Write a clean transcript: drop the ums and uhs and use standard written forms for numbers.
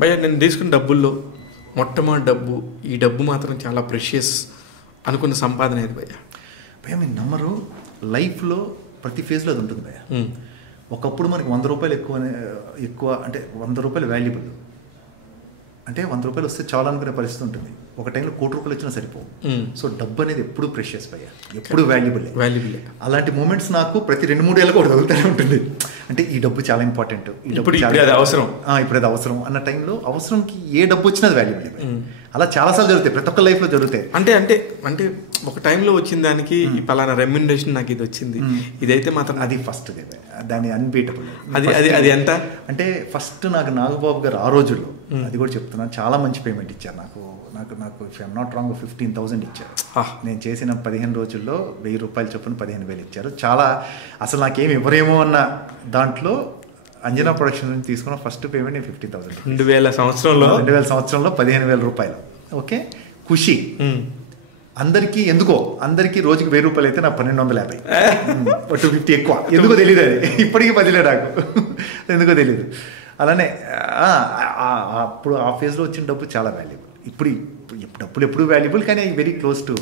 భయ్యా నేను తీసుకున్న డబ్బుల్లో మొట్టమొదటి డబ్బు, ఈ డబ్బు మాత్రం చాలా ప్రెషియస్ అనుకున్న సంపాదన ఏది భయ్యా? భయ్యా మీరు నమ్మరు, లైఫ్లో ప్రతి ఫేజ్లో అది ఉంటుంది భయ్యా. ఒకప్పుడు మనకి 100 రూపాయలు ఎక్కువ అంటే 100 రూపాయలు వాల్యుబుల్, అంటే 100 రూపాయలు వస్తే చాలా అనుకునే పరిస్థితి ఉంటుంది. ఒక టైంలో 1 కోటి రూపాయలు వచ్చినా సరిపోవు. సో డబ్బు అనేది ఎప్పుడు ప్రెషియస్ భయ్యా, ఎప్పుడు వాల్యుబుల్. అలాంటి మూమెంట్స్ నాకు ప్రతి 2-3 ఏళ్ళకి ఒకటి తగులుతూనే ఉంటుంది. అంటే ఈ డబ్బు చాలా ఇంపార్టెంట్, ఈ డబ్బు అది అవసరం, ఇప్పుడు అది అవసరం అన్న టైంలో అవసరంకి ఏ డబ్బు వచ్చినా అది వాల్యుబుల్. అలా చాలాసార్లు జరుగుతాయి, ప్రతి ఒక్క లైఫ్లో జరుగుతాయి. అంటే అంటే అంటే ఒక టైంలో వచ్చిన దానికి పలానా రెమ్యునరేషన్ నాకు ఇది వచ్చింది, ఇదైతే మాత్రం అది ఫస్ట్ దాని అన్బీటబుల్. అది ఎంత అంటే ఫస్ట్ నాకు నాగబాబు గారు ఆ రోజుల్లో, అది కూడా చెప్తున్నాను, చాలా మంచి పేమెంట్ ఇచ్చారు నాకు. ఇఫ్ ఐఎమ్ నాట్ రాంగ్ 15,000 ఇచ్చారు. నేను చేసిన 15 రోజుల్లో 1000 రూపాయలు చొప్పున 15,000 ఇచ్చారు. చాలా అసలు నాకేమి ఇవ్వరేమో అన్న దాంట్లో అంజనా ప్రొడక్షన్ నుంచి తీసుకున్న ఫస్ట్ పేమెంట్ నేను 15,000. 2000 సంవత్సరంలో 15,000 రూపాయలు. ఓకే, ఖుషి అందరికీ. ఎందుకో అందరికీ రోజుకి 1000 రూపాయలు అయితే నాకు 1250, 250 ఎక్కువ. ఎందుకో తెలియదు, అది ఇప్పటికీ బదిలే నాకు, ఎందుకో తెలియదు. అలానే అప్పుడు ఆ ఫేజ్లో వచ్చిన డబ్బు చాలా వాల్యుబుల్. ఇప్పుడు డబ్బులు ఎప్పుడు వాల్యుబుల్, కానీ వెరీ క్లోజ్ టు